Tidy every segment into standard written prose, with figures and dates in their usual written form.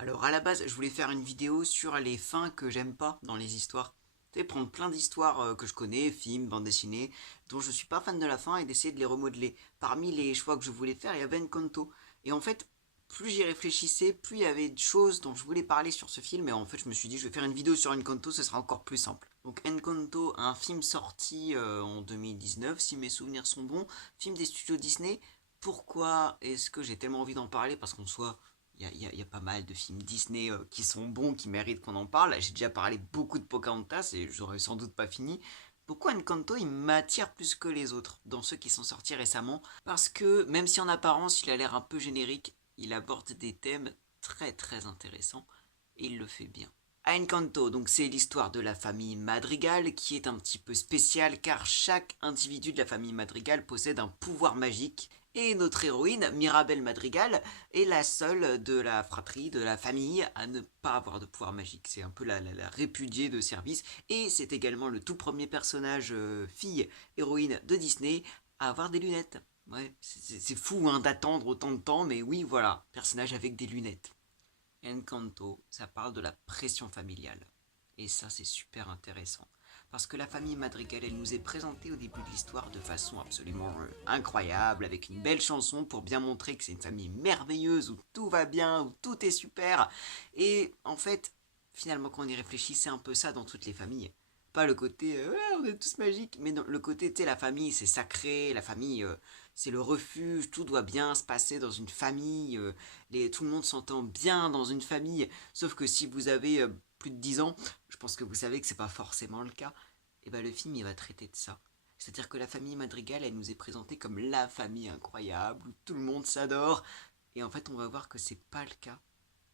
Alors à la base, je voulais faire une vidéo sur les fins que j'aime pas dans les histoires. Tu sais, prendre plein d'histoires que je connais, films, bandes dessinées, dont je suis pas fan de la fin et d'essayer de les remodeler. Parmi les choix que je voulais faire, il y avait Encanto. Et en fait, plus j'y réfléchissais, plus il y avait de choses dont je voulais parler sur ce film. Et en fait, je me suis dit, je vais faire une vidéo sur Encanto, ce sera encore plus simple. Donc Encanto, un film sorti en 2019, si mes souvenirs sont bons, film des studios Disney. Pourquoi est-ce que j'ai tellement envie d'en parler? Parce qu'en soi, il y a pas mal de films Disney qui sont bons, qui méritent qu'on en parle. J'ai déjà parlé beaucoup de Pocahontas et j'aurais sans doute pas fini. Pourquoi Encanto il m'attire plus que les autres dans ceux qui sont sortis récemment? Parce que même si en apparence il a l'air un peu générique, il aborde des thèmes très très intéressants et il le fait bien. À Encanto, donc c'est l'histoire de la famille Madrigal qui est un petit peu spéciale car chaque individu de la famille Madrigal possède un pouvoir magique et notre héroïne, Mirabel Madrigal, est la seule de la fratrie, de la famille, à ne pas avoir de pouvoir magique. C'est un peu la répudiée de service. Et c'est également le tout premier personnage fille héroïne de Disney à avoir des lunettes. Ouais, c'est fou hein, d'attendre autant de temps, mais oui, voilà, personnage avec des lunettes. Encanto, ça parle de la pression familiale. Et ça, c'est super intéressant. Parce que la famille Madrigal, elle nous est présentée au début de l'histoire de façon absolument incroyable, avec une belle chanson pour bien montrer que c'est une famille merveilleuse, où tout va bien, où tout est super. Et en fait, finalement, quand on y réfléchit, c'est un peu ça dans toutes les familles. Pas le côté ouais, on est tous magiques, mais non, le côté, tu sais, la famille c'est sacré, la famille c'est le refuge, tout doit bien se passer dans une famille, tout le monde s'entend bien dans une famille. Sauf que si vous avez plus de 10 ans, je pense que vous savez que c'est pas forcément le cas. Et ben le film il va traiter de ça. C'est-à-dire que la famille Madrigal, elle nous est présentée comme la famille incroyable où tout le monde s'adore. Et en fait, on va voir que c'est pas le cas.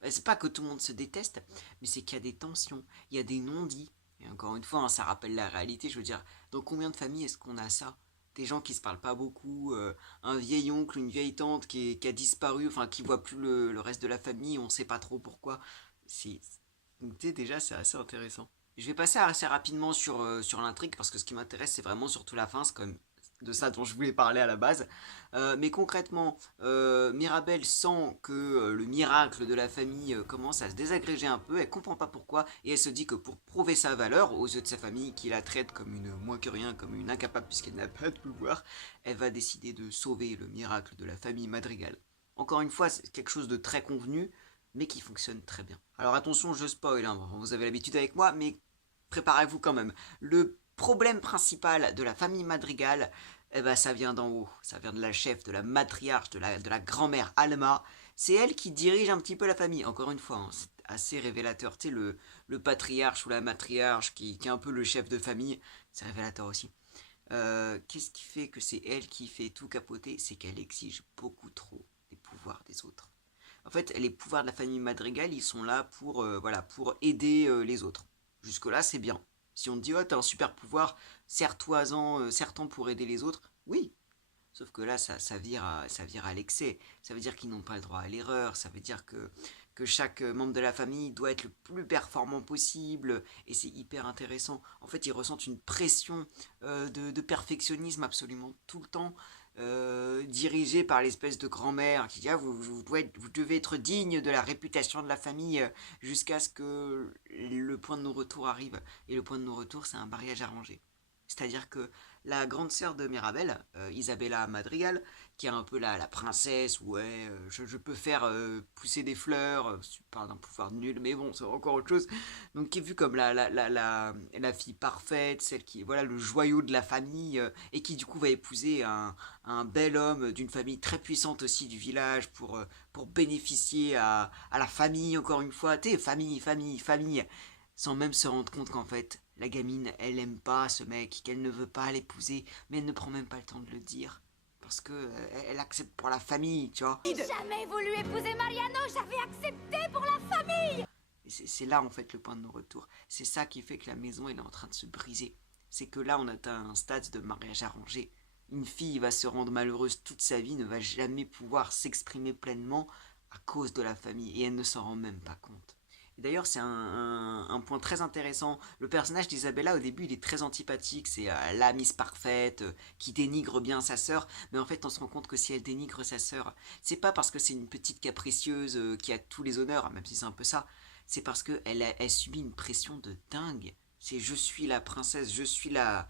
C'est pas que tout le monde se déteste, mais c'est qu'il y a des tensions, il y a des non-dits. Et encore une fois, hein, ça rappelle la réalité. Je veux dire, dans combien de familles est-ce qu'on a ça? Des gens qui se parlent pas beaucoup, un vieil oncle, une vieille tante qui a disparu, enfin qui voit plus le reste de la famille, on sait pas trop pourquoi. C'est, donc déjà c'est assez intéressant. Je vais passer assez rapidement sur l'intrigue parce que ce qui m'intéresse c'est vraiment surtout la fin, c'est quand même de ça dont je voulais parler à la base. Mais concrètement, Mirabelle sent que le miracle de la famille commence à se désagréger un peu, elle comprend pas pourquoi, et elle se dit que pour prouver sa valeur aux yeux de sa famille, qui la traite comme une moins que rien, comme une incapable puisqu'elle n'a pas de pouvoir, elle va décider de sauver le miracle de la famille Madrigal. Encore une fois, c'est quelque chose de très convenu, mais qui fonctionne très bien. Alors attention, je spoil, hein, vous avez l'habitude avec moi, mais préparez-vous quand même. Le problème principal de la famille Madrigal, eh ben, ça vient d'en haut. Ça vient de la chef, de la matriarche, de la grand-mère Alma. C'est elle qui dirige un petit peu la famille. Encore une fois, hein, c'est assez révélateur. Tu sais, le patriarche ou la matriarche qui est un peu le chef de famille, c'est révélateur aussi. Qu'est-ce qui fait que c'est elle qui fait tout capoter? C'est qu'elle exige beaucoup trop des pouvoirs des autres. En fait, les pouvoirs de la famille Madrigal, ils sont là pour, voilà, pour aider les autres. Jusque-là, c'est bien. Si on te dit, oh, t'as un super pouvoir, serre-t'en pour aider les autres, oui. Sauf que là, ça vire à l'excès. Ça veut dire qu'ils n'ont pas le droit à l'erreur. Ça veut dire que chaque membre de la famille doit être le plus performant possible. Et c'est hyper intéressant. En fait, ils ressentent une pression de perfectionnisme absolument tout le temps. Dirigée par l'espèce de grand-mère qui dit ah, vous devez être digne de la réputation de la famille jusqu'à ce que le point de non-retour arrive. Et le point de non-retour, c'est un mariage arrangé. C'est-à-dire que la grande sœur de Mirabel, Isabella Madrigal, qui est un peu la princesse, ouais, je peux faire pousser des fleurs, je parle d'un pouvoir nul, mais bon, c'est encore autre chose. Donc qui est vue comme la fille parfaite, celle qui est voilà, le joyau de la famille, et qui du coup va épouser un bel homme d'une famille très puissante aussi du village pour bénéficier à la famille, encore une fois, tu sais, famille, famille, famille, sans même se rendre compte qu'en fait, la gamine, elle aime pas ce mec, qu'elle ne veut pas l'épouser, mais elle ne prend même pas le temps de le dire. Parce que elle accepte pour la famille, tu vois. J'ai jamais voulu épouser Mariano, j'avais accepté pour la famille. Et c'est là en fait le point de non-retour. C'est ça qui fait que la maison elle est en train de se briser. C'est que là on atteint un stade de mariage arrangé. Une fille va se rendre malheureuse toute sa vie, ne va jamais pouvoir s'exprimer pleinement à cause de la famille et elle ne s'en rend même pas compte. Et d'ailleurs, c'est un point très intéressant. Le personnage d'Isabella, au début, il est très antipathique. C'est la Miss parfaite qui dénigre bien sa sœur. Mais en fait, on se rend compte que si elle dénigre sa sœur, c'est pas parce que c'est une petite capricieuse qui a tous les honneurs, même si c'est un peu ça. C'est parce qu'elle subit une pression de dingue. C'est je suis la princesse, je suis la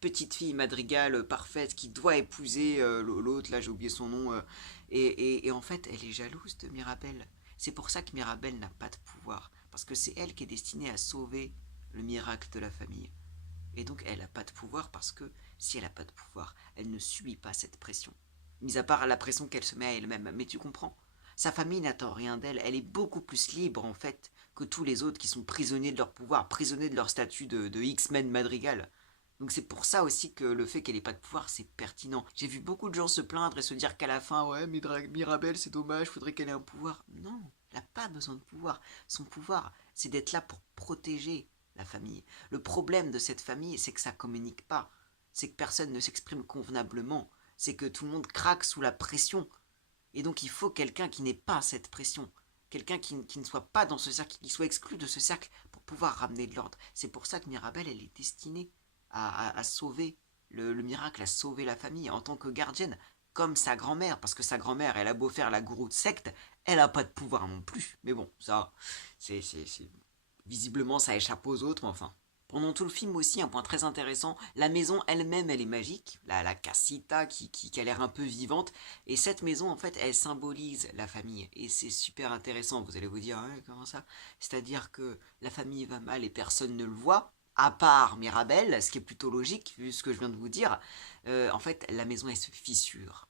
petite fille madrigale parfaite qui doit épouser l'autre, là j'ai oublié son nom. Et en fait, elle est jalouse de Mirabelle. C'est pour ça que Mirabelle n'a pas de pouvoir. Parce que c'est elle qui est destinée à sauver le miracle de la famille. Et donc elle n'a pas de pouvoir parce que si elle n'a pas de pouvoir, elle ne subit pas cette pression. Mis à part la pression qu'elle se met à elle-même. Mais tu comprends? Sa famille n'attend rien d'elle. Elle est beaucoup plus libre en fait que tous les autres qui sont prisonniers de leur pouvoir, prisonniers de leur statut de X-Men Madrigal. Donc c'est pour ça aussi que le fait qu'elle ait pas de pouvoir, c'est pertinent. J'ai vu beaucoup de gens se plaindre et se dire qu'à la fin, ouais, Mirabelle, c'est dommage, faudrait qu'elle ait un pouvoir. Non, elle n'a pas besoin de pouvoir. Son pouvoir, c'est d'être là pour protéger la famille. Le problème de cette famille, c'est que ça communique pas. C'est que personne ne s'exprime convenablement. C'est que tout le monde craque sous la pression. Et donc il faut quelqu'un qui n'ait pas cette pression. Quelqu'un qui ne soit pas dans ce cercle, qui soit exclu de ce cercle pour pouvoir ramener de l'ordre. C'est pour ça que Mirabelle, elle est destinée à sauver le miracle, à sauver la famille en tant que gardienne, comme sa grand-mère, parce que sa grand-mère, elle a beau faire la gourou de secte, elle a pas de pouvoir non plus. Mais bon, ça, visiblement, ça échappe aux autres, mais enfin. Pendant tout le film aussi, un point très intéressant, la maison elle-même, elle est magique, la casita qui a l'air un peu vivante, et cette maison, en fait, elle symbolise la famille, et c'est super intéressant, vous allez vous dire, ouais, comment ça? C'est-à-dire que la famille va mal et personne ne le voit, à part Mirabelle, ce qui est plutôt logique, vu ce que je viens de vous dire, en fait, la maison, elle se fissure,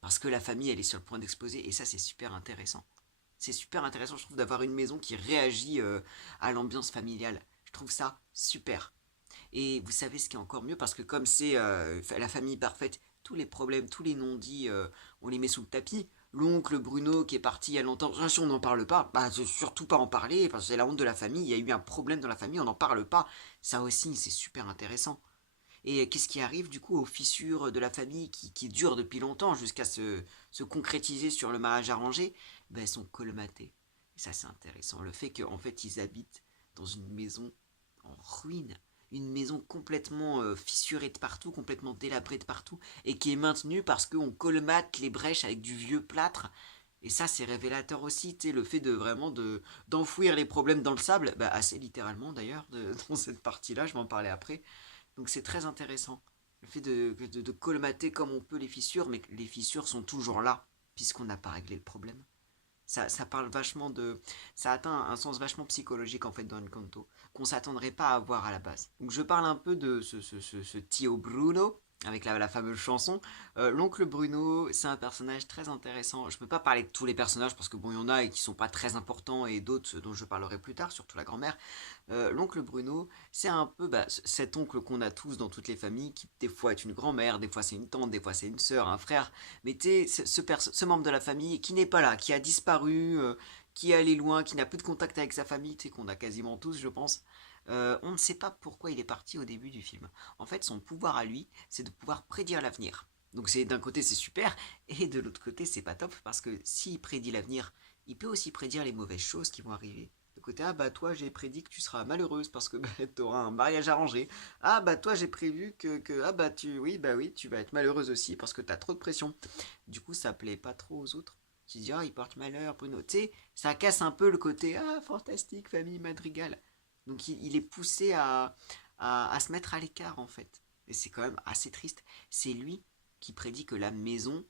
parce que la famille, elle est sur le point d'exploser, et ça, c'est super intéressant. C'est super intéressant, je trouve, d'avoir une maison qui réagit à l'ambiance familiale. Je trouve ça super. Et vous savez ce qui est encore mieux, parce que comme c'est la famille parfaite, tous les problèmes, tous les non-dits, on les met sous le tapis. L'oncle Bruno qui est parti il y a longtemps, si on n'en parle pas, bah surtout pas en parler, parce que c'est la honte de la famille, il y a eu un problème dans la famille, on n'en parle pas. Ça aussi, c'est super intéressant. Et qu'est-ce qui arrive du coup aux fissures de la famille qui durent depuis longtemps jusqu'à se concrétiser sur le mariage arrangé? Ben, elles sont colmatées. Et ça c'est intéressant. Le fait qu'en fait ils habitent dans une maison en ruine. Une maison complètement fissurée de partout, complètement délabrée de partout, et qui est maintenue parce qu'on colmate les brèches avec du vieux plâtre. Et ça c'est révélateur aussi, tu sais, le fait de vraiment d'enfouir les problèmes dans le sable, bah, assez littéralement d'ailleurs, dans cette partie-là, je vais en parler après. Donc c'est très intéressant. Le fait de colmater comme on peut les fissures, mais les fissures sont toujours là, puisqu'on n'a pas réglé le problème. Ça parle vachement de... Ça atteint un sens vachement psychologique en fait dans Encanto, qu'on s'attendrait pas à avoir à la base. Donc je parle un peu de ce Tio Bruno, avec la fameuse chanson. L'oncle Bruno, c'est un personnage très intéressant. Je peux pas parler de tous les personnages parce que bon, il y en a et qui sont pas très importants et d'autres dont je parlerai plus tard, surtout la grand-mère. L'oncle Bruno, c'est un peu cet oncle qu'on a tous dans toutes les familles, qui des fois est une grand-mère, des fois c'est une tante, des fois c'est une sœur, un frère, mais tu sais, ce membre de la famille qui n'est pas là, qui a disparu, qui est allé loin, qui n'a plus de contact avec sa famille, tu sais qu'on a quasiment tous, je pense. On ne sait pas pourquoi il est parti au début du film. En fait, son pouvoir à lui, c'est de pouvoir prédire l'avenir. Donc c'est d'un côté c'est super, et de l'autre côté c'est pas top, parce que s'il prédit l'avenir, il peut aussi prédire les mauvaises choses qui vont arriver. De côté, ah bah toi j'ai prédit que tu seras malheureuse parce que bah, tu auras un mariage arrangé. Ah bah toi j'ai prévu ah bah oui tu vas être malheureuse aussi parce que t'as trop de pression. Du coup ça plaît pas trop aux autres. Tu te dis ah il porte malheur Bruno. Tu sais, ça casse un peu le côté ah fantastique famille Madrigal. Donc il est poussé à se mettre à l'écart en fait. Et c'est quand même assez triste. C'est lui qui prédit que la maison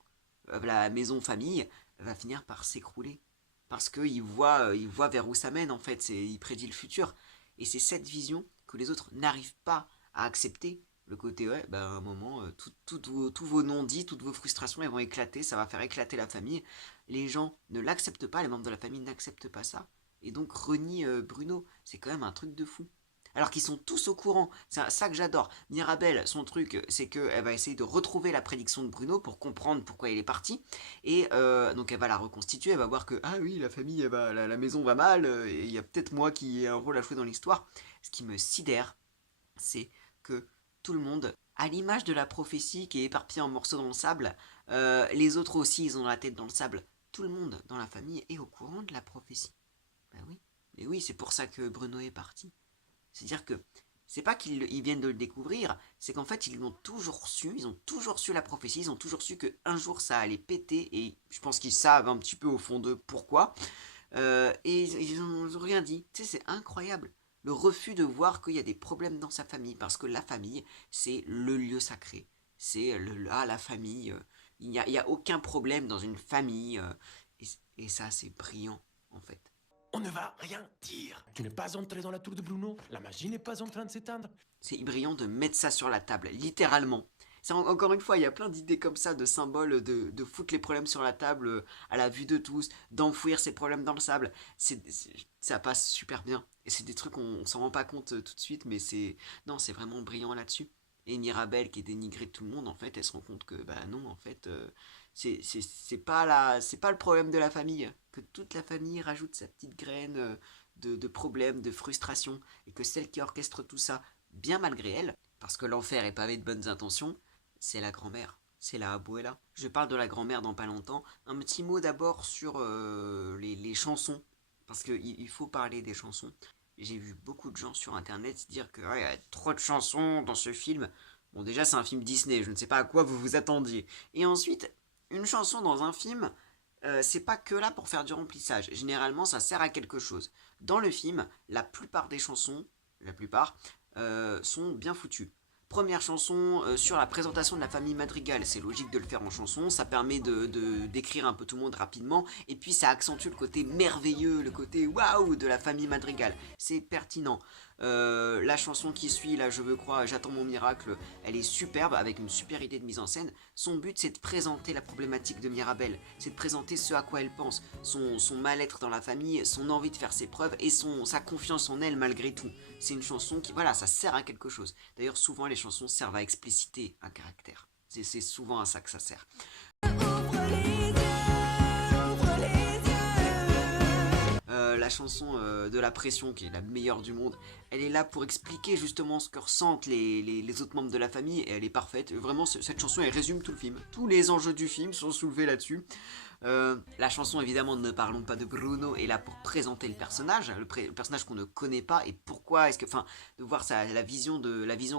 famille va finir par s'écrouler parce qu'il voit vers où ça mène en fait, il prédit le futur. Et c'est cette vision que les autres n'arrivent pas à accepter. Le côté, ouais, bah à un moment, tous vos non-dits, toutes vos frustrations, elles vont éclater, ça va faire éclater la famille. Les gens ne l'acceptent pas, les membres de la famille n'acceptent pas ça. Et donc renie Bruno, c'est quand même un truc de fou. Alors qu'ils sont tous au courant, c'est ça que j'adore. Mirabelle, son truc, c'est qu'elle va essayer de retrouver la prédiction de Bruno pour comprendre pourquoi il est parti. Et donc elle va la reconstituer, elle va voir que, ah oui, la famille, la maison va mal, et il y a peut-être moi qui ai un rôle à jouer dans l'histoire. Ce qui me sidère, c'est que tout le monde, à l'image de la prophétie qui est éparpillée en morceaux dans le sable, les autres aussi, ils ont la tête dans le sable. tout le monde dans la famille est au courant de la prophétie. Ben oui, mais oui, c'est pour ça que Bruno est parti. C'est-à-dire que c'est pas qu'ils viennent de le découvrir, c'est qu'en fait ils ont toujours su la prophétie, ils ont toujours su qu'un jour ça allait péter, et je pense qu'ils savent un petit peu au fond d'eux pourquoi, et ils ont rien dit. Tu sais, c'est incroyable. Le refus de voir qu'il y a des problèmes dans sa famille, parce que la famille, c'est le lieu sacré. C'est la famille. Il y a aucun problème dans une famille. Et ça, c'est brillant, en fait. On ne va rien dire. Tu n'es pas entré dans la tour de Bruno. La magie n'est pas en train de s'éteindre. C'est brillant de mettre ça sur la table, littéralement. Encore une fois, il y a plein d'idées comme ça, de symboles, de foutre les problèmes sur la table à la vue de tous, d'enfouir ces problèmes dans le sable. Ça passe super bien. Et c'est des trucs on s'en rend pas compte tout de suite, mais non, c'est vraiment brillant là-dessus. Et Mirabelle, qui est dénigrée de tout le monde, en fait, elle se rend compte que, bah non, en fait, c'est pas le problème de la famille. Que toute la famille rajoute sa petite graine de problèmes, de frustration, et que celle qui orchestre tout ça, bien malgré elle, parce que l'enfer est pavé de bonnes intentions, c'est la grand-mère, c'est la abuela. Je parle de la grand-mère dans pas longtemps. Un petit mot d'abord sur les chansons, parce qu'il faut parler des chansons. J'ai vu beaucoup de gens sur internet dire que ouais, y a trop de chansons dans ce film. Bon, déjà, c'est un film Disney, je ne sais pas à quoi vous vous attendiez. Et ensuite, une chanson dans un film, c'est pas que là pour faire du remplissage. Généralement, ça sert à quelque chose. Dans le film, la plupart des chansons, sont bien foutues. Première chanson sur la présentation de la famille Madrigal, c'est logique de le faire en chanson, ça permet d'écrire un peu tout le monde rapidement, et puis ça accentue le côté merveilleux, le côté waouh de la famille Madrigal, c'est pertinent. La chanson qui suit, là je veux croire, j'attends mon miracle, elle est superbe, avec une super idée de mise en scène. Son but c'est de présenter la problématique de Mirabelle, c'est de présenter ce à quoi elle pense, son mal-être dans la famille, son envie de faire ses preuves et sa confiance en elle malgré tout. C'est une chanson qui, voilà, ça sert à quelque chose. D'ailleurs souvent les chansons servent à expliciter un caractère, c'est souvent à ça que ça sert. La chanson de la pression, qui est la meilleure du monde, elle est là pour expliquer justement ce que ressentent les autres membres de la famille, et elle est parfaite. Vraiment, cette chanson, elle résume tout le film. Tous les enjeux du film sont soulevés là-dessus. La chanson, évidemment, Ne parlons pas de Bruno, est là pour présenter le personnage, le personnage qu'on ne connaît pas, et pourquoi est-ce que, enfin, de voir la vision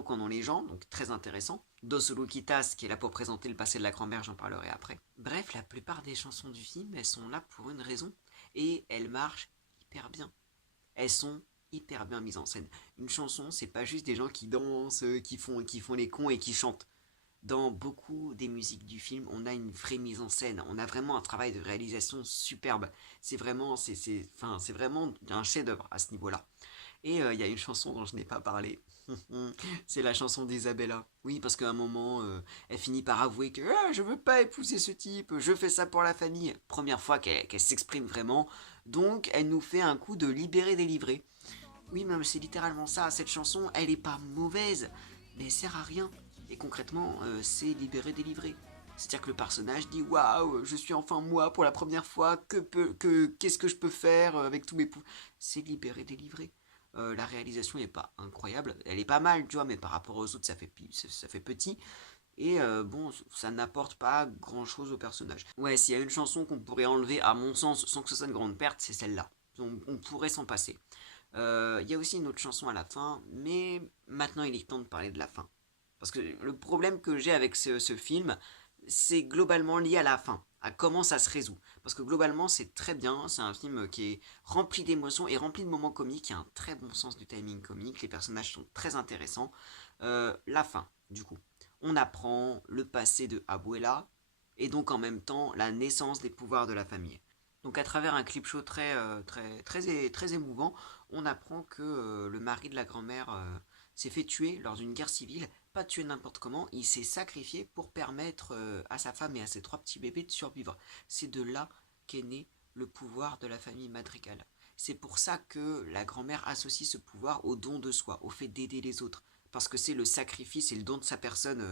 qu'en ont les gens, donc très intéressant. Dos Luquitas, qui est là pour présenter le passé de la grand-mère, j'en parlerai après. Bref, la plupart des chansons du film, elles sont là pour une raison, et elles marchent hyper bien. Elles sont hyper bien mises en scène. Une chanson, c'est pas juste des gens qui dansent, qui font les cons et qui chantent. Dans beaucoup des musiques du film, on a une vraie mise en scène. On a vraiment un travail de réalisation superbe. C'est vraiment un chef-d'œuvre à ce niveau-là. Et il y a une chanson dont je n'ai pas parlé. C'est la chanson d'Isabella. Oui, parce qu'à un moment, elle finit par avouer que je veux pas épouser ce type, je fais ça pour la famille. Première fois qu'elle s'exprime vraiment. Donc, elle nous fait un coup de libéré délivré. Oui, mais c'est littéralement ça. Cette chanson, elle est pas mauvaise, mais elle sert à rien. Et concrètement, c'est libéré délivré. C'est-à-dire que le personnage dit waouh, je suis enfin moi pour la première fois. Qu'est-ce que je peux faire avec tous mes pouvoirs. C'est libéré délivré. La réalisation n'est pas incroyable, elle est pas mal, tu vois, mais par rapport aux autres, ça fait petit. Et bon, ça n'apporte pas grand chose au personnage. Ouais, s'il y a une chanson qu'on pourrait enlever, à mon sens, sans que ce soit une grande perte, c'est celle-là. On pourrait s'en passer. Il y a aussi une autre chanson à la fin, mais maintenant il est temps de parler de la fin. Parce que le problème que j'ai avec ce film, c'est globalement lié à la fin, à comment ça se résout. Parce que globalement, c'est très bien, c'est un film qui est rempli d'émotions et rempli de moments comiques, il y a un très bon sens du timing comique, les personnages sont très intéressants. La fin, du coup. On apprend le passé de Abuela, et donc en même temps la naissance des pouvoirs de la famille. Donc à travers un clip show très émouvant, on apprend que le mari de la grand-mère s'est fait tuer lors d'une guerre civile, pas tué n'importe comment, il s'est sacrifié pour permettre à sa femme et à ses 3 petits bébés de survivre. C'est de là qu'est né le pouvoir de la famille Madrigal. C'est pour ça que la grand-mère associe ce pouvoir au don de soi, au fait d'aider les autres. Parce que c'est le sacrifice et le don de sa personne,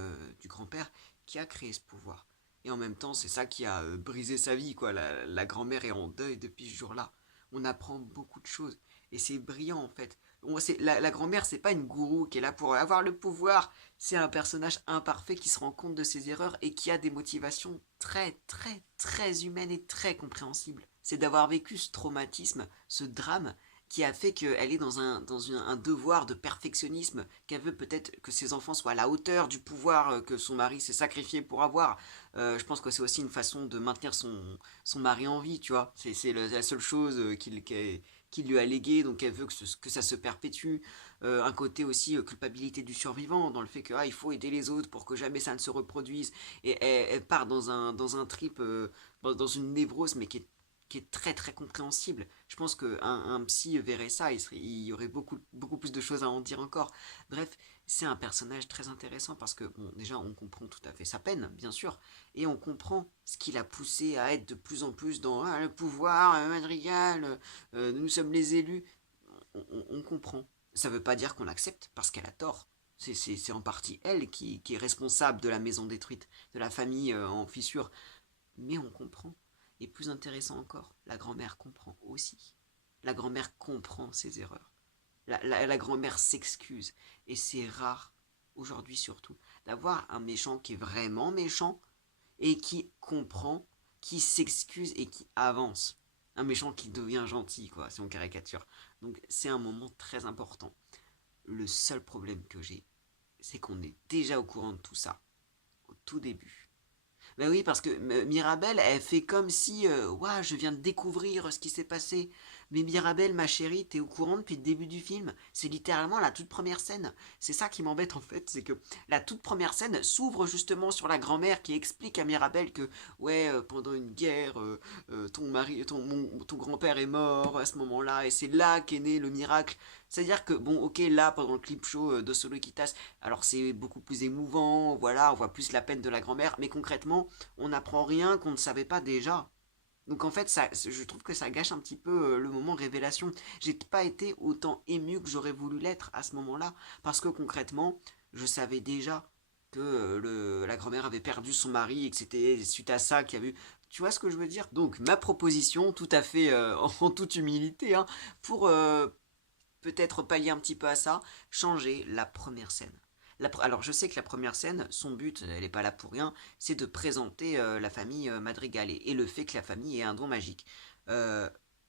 du grand-père, qui a créé ce pouvoir. Et en même temps, c'est ça qui a brisé sa vie, quoi. La grand-mère est en deuil depuis ce jour-là. On apprend beaucoup de choses. Et c'est brillant, en fait. La grand-mère, c'est pas une gourou qui est là pour avoir le pouvoir. C'est un personnage imparfait qui se rend compte de ses erreurs et qui a des motivations très, très, très humaines et très compréhensibles. C'est d'avoir vécu ce traumatisme, ce drame, qui a fait qu'elle est un devoir de perfectionnisme, qu'elle veut peut-être que ses enfants soient à la hauteur du pouvoir que son mari s'est sacrifié pour avoir. Je pense que c'est aussi une façon de maintenir son mari en vie, tu vois. C'est la seule chose qu'il lui a légué, donc elle veut que ça se perpétue. Un côté aussi culpabilité du survivant, dans le fait que il faut aider les autres pour que jamais ça ne se reproduise. Et elle part dans un trip, dans une névrose, mais qui est très très compréhensible. Je pense qu'un psy verrait ça, il y aurait beaucoup plus de choses à en dire encore. Bref, c'est un personnage très intéressant parce que, bon, déjà, on comprend tout à fait sa peine, bien sûr, et on comprend ce qui l'a poussé à être de plus en plus dans le pouvoir, Madrigal, nous sommes les élus. On comprend. Ça veut pas dire qu'on l'accepte parce qu'elle a tort. C'est en partie elle qui est responsable de la maison détruite, de la famille en fissure. Mais on comprend. Et plus intéressant encore, la grand-mère comprend aussi. La grand-mère comprend ses erreurs. La grand-mère s'excuse. Et c'est rare, aujourd'hui surtout, d'avoir un méchant qui est vraiment méchant et qui comprend, qui s'excuse et qui avance. Un méchant qui devient gentil, quoi, si on caricature. Donc c'est un moment très important. Le seul problème que j'ai, c'est qu'on est déjà au courant de tout ça, au tout début. Ben oui, parce que Mirabelle, elle fait comme si, ouah, je viens de découvrir ce qui s'est passé. Mais Mirabelle, ma chérie, t'es au courant depuis le début du film. C'est littéralement la toute première scène. C'est ça qui m'embête en fait, c'est que la toute première scène s'ouvre justement sur la grand-mère qui explique à Mirabelle que, ouais, pendant une guerre, ton grand-père est mort à ce moment-là, et c'est là qu'est né le miracle. C'est-à-dire que, bon, ok, là, pendant le clip show de Solo Kitas, alors c'est beaucoup plus émouvant, voilà, on voit plus la peine de la grand-mère, mais concrètement, on n'apprend rien qu'on ne savait pas déjà. Donc en fait, je trouve que ça gâche un petit peu le moment révélation. J'ai pas été autant ému que j'aurais voulu l'être à ce moment-là, parce que concrètement, je savais déjà que la grand-mère avait perdu son mari et que c'était suite à ça qu'il y a eu... Tu vois ce que je veux dire? Donc ma proposition, tout à fait en toute humilité, hein, pour peut-être pallier un petit peu à ça, changer la première scène. Alors je sais que la première scène, son but, elle n'est pas là pour rien, c'est de présenter la famille Madrigal et le fait que la famille ait un don magique. Euh,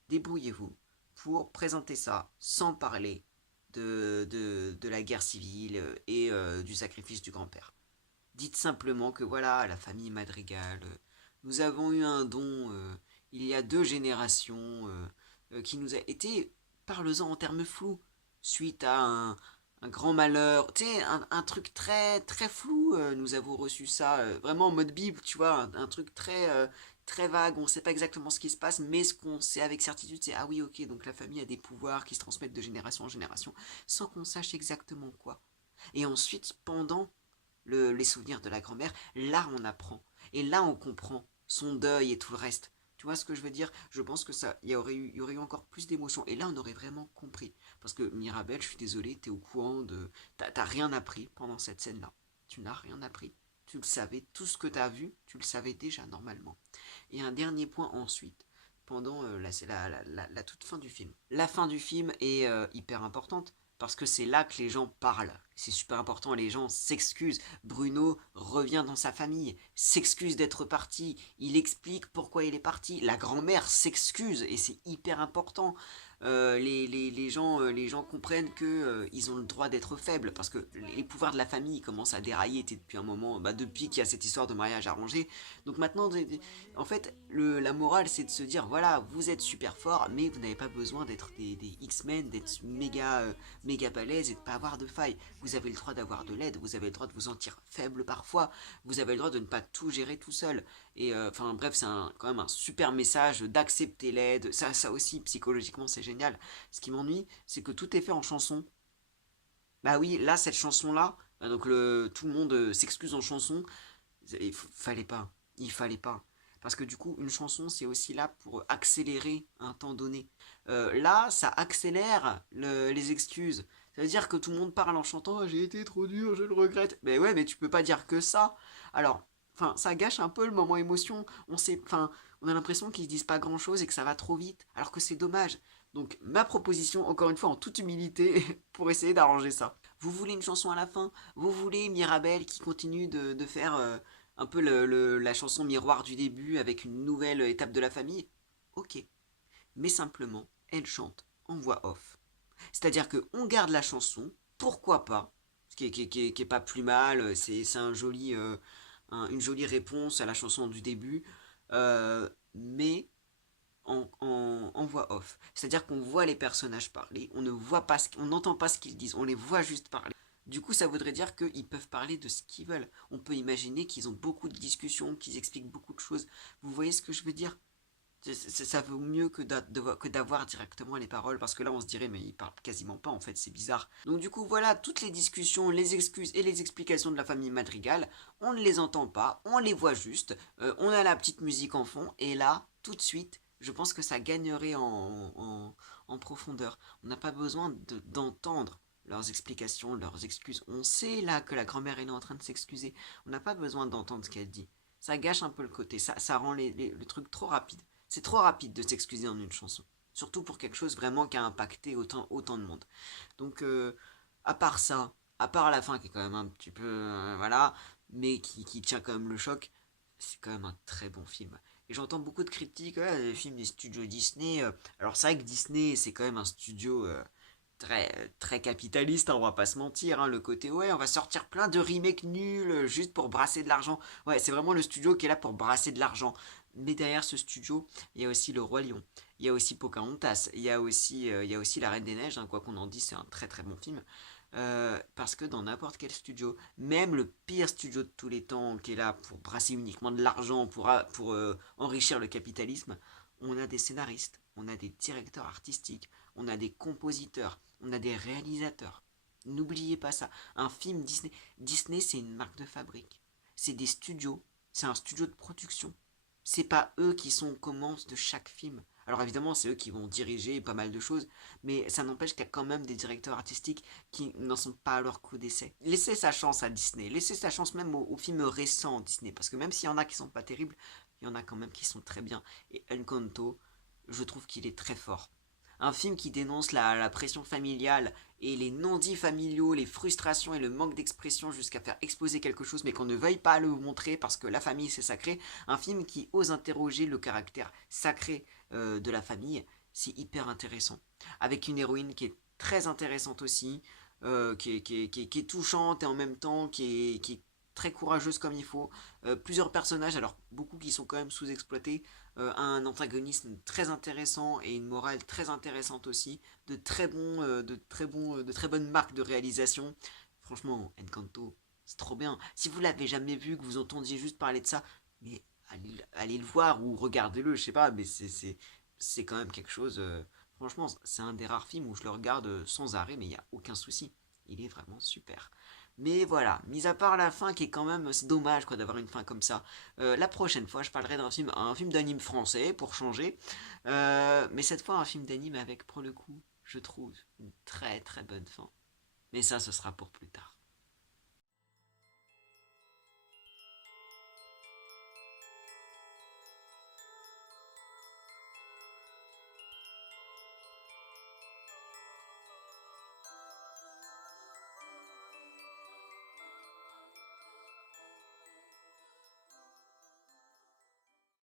Débrouillez-vous pour présenter ça sans parler de la guerre civile et du sacrifice du grand-père. Dites simplement que voilà, la famille Madrigal, nous avons eu un don il y a 2 générations qui nous a été, parle-en en termes flous, suite à un grand malheur, tu sais, un truc très très flou, nous avons reçu ça vraiment en mode Bible, tu vois, un truc très vague, on ne sait pas exactement ce qui se passe, mais ce qu'on sait avec certitude, c'est ah oui, ok, donc la famille a des pouvoirs qui se transmettent de génération en génération, sans qu'on sache exactement quoi. Et ensuite, pendant les souvenirs de la grand-mère, là on apprend. Et là on comprend son deuil et tout le reste. Tu vois ce que je veux dire? Je pense que ça, il y aurait eu encore plus d'émotions. Et là on aurait vraiment compris. Parce que Mirabelle, je suis désolé, t'es au courant de... T'as rien appris pendant cette scène-là. Tu n'as rien appris. Tu le savais, tout ce que t'as vu, tu le savais déjà normalement. Et un dernier point ensuite, pendant la toute fin du film. La fin du film est hyper importante parce que c'est là que les gens parlent. C'est super important, les gens s'excusent. Bruno revient dans sa famille, s'excuse d'être parti, il explique pourquoi il est parti. La grand-mère s'excuse et c'est hyper important. Les gens comprennent que ils ont le droit d'être faibles parce que les pouvoirs de la famille commencent à dérailler depuis un moment, depuis qu'il y a cette histoire de mariage arrangé. Donc maintenant, en fait, la morale c'est de se dire voilà, vous êtes super fort, mais vous n'avez pas besoin d'être des X-Men, d'être méga balèze et de pas avoir de failles. Vous avez le droit d'avoir de l'aide, vous avez le droit de vous sentir faible parfois, vous avez le droit de ne pas tout gérer tout seul. Et enfin bref, c'est quand même un super message d'accepter l'aide. Ça aussi, psychologiquement, c'est génial. Ce qui m'ennuie, c'est que tout est fait en chanson. Bah oui, là, cette chanson-là, donc tout le monde s'excuse en chanson. Fallait pas. Il fallait pas. Parce que du coup, une chanson, c'est aussi là pour accélérer un temps donné. Là, ça accélère les excuses. Ça veut dire que tout le monde parle en chantant j'ai été trop dur, je le regrette. Mais ouais, mais tu peux pas dire que ça. Alors, enfin, ça gâche un peu le moment émotion. On a l'impression qu'ils disent pas grand-chose et que ça va trop vite, alors que c'est dommage. Donc ma proposition, encore une fois en toute humilité, pour essayer d'arranger ça. Vous voulez une chanson à la fin? Vous voulez Mirabel qui continue de faire un peu la chanson miroir du début avec une nouvelle étape de la famille? Ok. Mais simplement, elle chante en voix off. C'est-à-dire qu'on garde la chanson, pourquoi pas, ce qui est pas plus mal, c'est une jolie réponse à la chanson du début, mais en voix off. C'est-à-dire qu'on voit les personnages parler, on ne voit pas on n'entend pas ce qu'ils disent, on les voit juste parler. Du coup, ça voudrait dire qu'ils peuvent parler de ce qu'ils veulent. On peut imaginer qu'ils ont beaucoup de discussions, qu'ils expliquent beaucoup de choses. Vous voyez ce que je veux dire? Ça vaut mieux que d'avoir directement les paroles, parce que là on se dirait mais il parle quasiment pas en fait, c'est bizarre. Donc du coup voilà, toutes les discussions, les excuses et les explications de la famille Madrigal, on ne les entend pas, on les voit juste, on a la petite musique en fond, et là, tout de suite, je pense que ça gagnerait en profondeur. On n'a pas besoin d'entendre leurs explications, leurs excuses. On sait là que la grand-mère est en train de s'excuser, on n'a pas besoin d'entendre ce qu'elle dit. Ça gâche un peu le côté, ça rend le truc trop rapide. C'est trop rapide de s'excuser en une chanson. Surtout pour quelque chose vraiment qui a impacté autant de monde. Donc, à part ça, à part la fin qui est quand même un petit peu... voilà, mais qui tient quand même le choc, c'est quand même un très bon film. Et j'entends beaucoup de critiques, les films des studios Disney. Alors c'est vrai que Disney, c'est quand même un studio très capitaliste, hein, on va pas se mentir. Hein, le côté, ouais, on va sortir plein de remakes nuls juste pour brasser de l'argent. Ouais, c'est vraiment le studio qui est là pour brasser de l'argent. Mais derrière ce studio, il y a aussi Le Roi Lion, il y a aussi Pocahontas, il y a aussi La Reine des Neiges, hein, quoi qu'on en dise, c'est un très très bon film. Parce que dans n'importe quel studio, même le pire studio de tous les temps, qui est là pour brasser uniquement de l'argent, pour enrichir le capitalisme, on a des scénaristes, on a des directeurs artistiques, on a des compositeurs, on a des réalisateurs. N'oubliez pas ça. Un film Disney, Disney c'est une marque de fabrique. C'est des studios, c'est un studio de production. C'est pas eux qui sont aux commandes de chaque film. Alors évidemment, c'est eux qui vont diriger pas mal de choses, mais ça n'empêche qu'il y a quand même des directeurs artistiques qui n'en sont pas à leur coup d'essai. Laissez sa chance à Disney, laissez sa chance même aux films récents Disney, parce que même s'il y en a qui sont pas terribles, il y en a quand même qui sont très bien. Et Encanto, je trouve qu'il est très fort. Un film qui dénonce la pression familiale et les non-dits familiaux, les frustrations et le manque d'expression jusqu'à faire exploser quelque chose, mais qu'on ne veuille pas le montrer parce que la famille c'est sacré. Un film qui ose interroger le caractère sacré de la famille, c'est hyper intéressant. Avec une héroïne qui est très intéressante aussi, qui est touchante et en même temps qui est très courageuse comme il faut. Plusieurs personnages, alors beaucoup qui sont quand même sous-exploités, un antagonisme très intéressant et une morale très intéressante aussi, de très bonnes marques de réalisation. Franchement, Encanto, c'est trop bien. Si vous l'avez jamais vu, que vous entendiez juste parler de ça, mais allez le voir ou regardez-le, je sais pas, mais c'est quand même quelque chose. Franchement, c'est un des rares films où je le regarde sans arrêt, mais il n'y a aucun souci. Il est vraiment super. Mais voilà, mis à part la fin qui est quand même, c'est dommage quoi d'avoir une fin comme ça. La prochaine fois, je parlerai un film d'anime français pour changer, mais cette fois un film d'anime avec pour le coup, je trouve une très très bonne fin. Mais ça, ce sera pour plus tard.